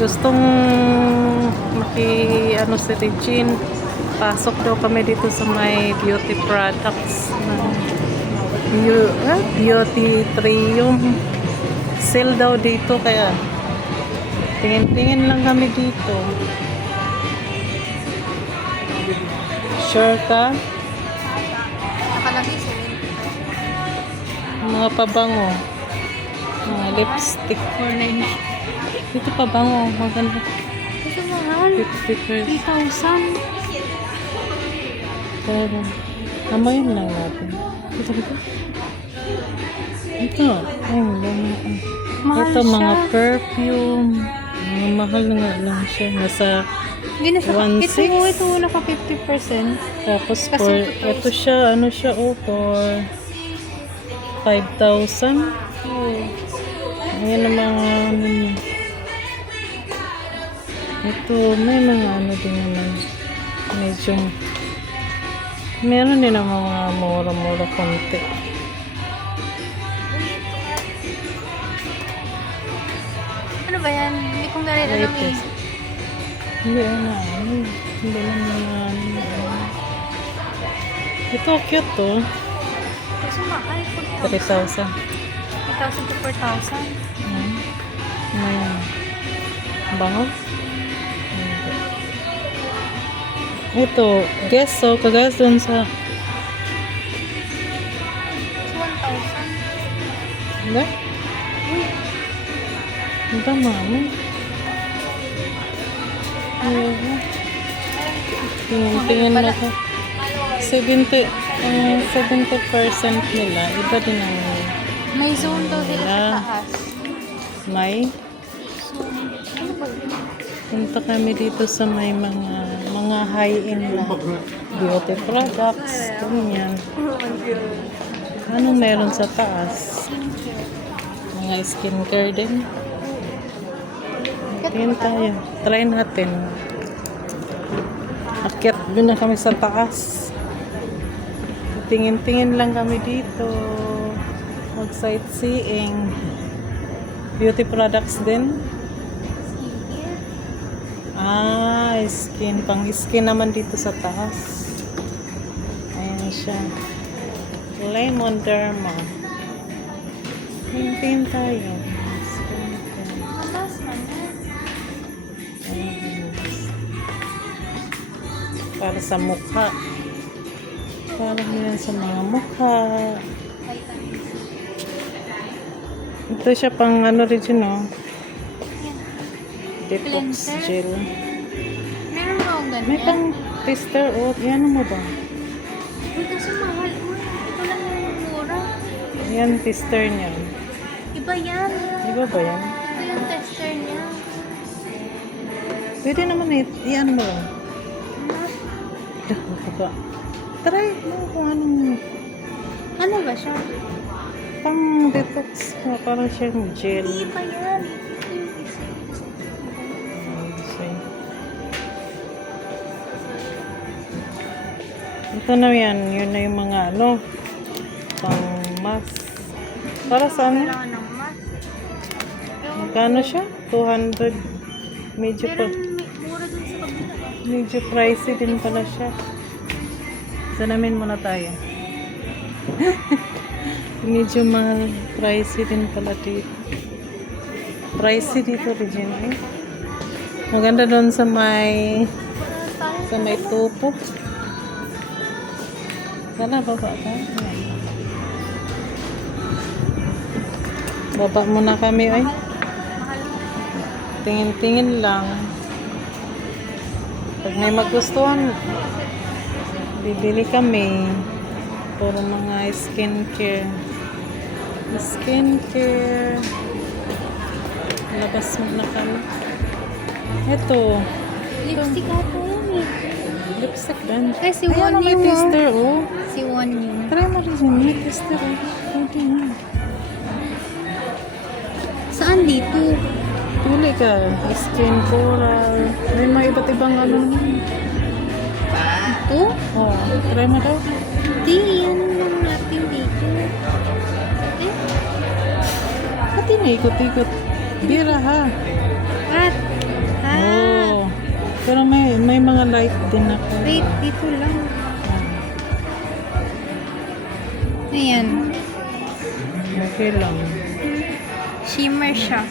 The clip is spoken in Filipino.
Gustong ano si Regine. Pasok daw kami dito sa may beauty products na beauty trium. Sale daw dito kaya tingin-tingin lang kami dito. Sure ka? Nakalagay sa Mga pabango. Mga lipstick. 490. Ito pabango. Maganda. Ito mahal. 50%. 3,000. Pero, amoyin lang natin. Ito. Ay, Mahal ito mga siya. perfume. Mga mahal na nga lang siya. Nasa Hindi na siya. 1,600. Ito naka 50%. Tapos Kasi for, 2,000. ito siya, ano siya, for 5,000. Oh. Ayan ang mga ano niya. Ito, may mga ano din naman. Medyo, meron din ang mga mura-mura konti. Ano ba yan? Hindi kong galit alam eh. Latest. Hindi, ano, hindi lang mga ano. Ito, cute to. Kasi mahal. 3,000. 3,000 to 4,000. May bango. Ito, guess so, kagaya dun sa, 1,000. hindi? Ito, mami. Tingin na ko. 70% nila, iba din ang May zone daw sila sa Wala. taas. may. Ano ba yun? Punta kami dito sa may mga high-end na beauty products. Ganyan. Anong meron sa taas? Mga skincare din. Tingin tayo. Try natin. Akyat din na kami sa taas. Tingin-tingin lang kami dito. Mag-sightseeing. Beauty products din. Skin. Pang-skin naman dito sa taas. Ayan siya. Lemon Derma. Tingin tayo. Skincare. Mataas man yan. Para sa mukha. Para yan sa mga mukha. Ito siya pang ano rin yun, no? Detox Cleanser? gel. Meron ba akong ganyan? May pang tester, oh. Yan mo ba? Uy, kasi mahal. Uy, ito lang yung mura. Yan, tester niya. Iba yan. Di ba ba yan? Ito yung texture niya. Pwede naman i-ano mo lang. Baka. Try mo kung anong Ano ba siya? pang detox. Parang siyang gel. Hindi pa yan. Ito na yan. Yun na yung mga ano. Pang mask. Para sa ano? Kailangan ng mask. Magkano siya? 200. Medyo Pero pa. mura dun sa kabila. Medyo pricey din pala siya. Salamin muna tayo. Medyo mahal. Pricey din pala dito. Pricey dito, Regina. Eh. Maganda doon sa may tupo. Sana, baba ka. Baba muna kami, ay. Tingin-tingin lang. Pag may magustuhan, bibili kami. Puro mga skincare. Skincare. Labas muna kami. Ito. Lipstick ata yan eh. Lipstick din. Ay, si Ayan, Won may yun. tester, oh. Si Won yun. Try mo rin yun. May tester, oh. Pwede yun. Saan dito? Pili ka. Skin coral. May mga iba't ibang ano naman. Ito? Oh, try mo daw. Hindi, yan lang natin dito. Pati na ikot-ikot. Bira ha. At, Oh. Pero may mga light din ako. Wait, dito lang. Ayan. Okay lang. Shimmer siya.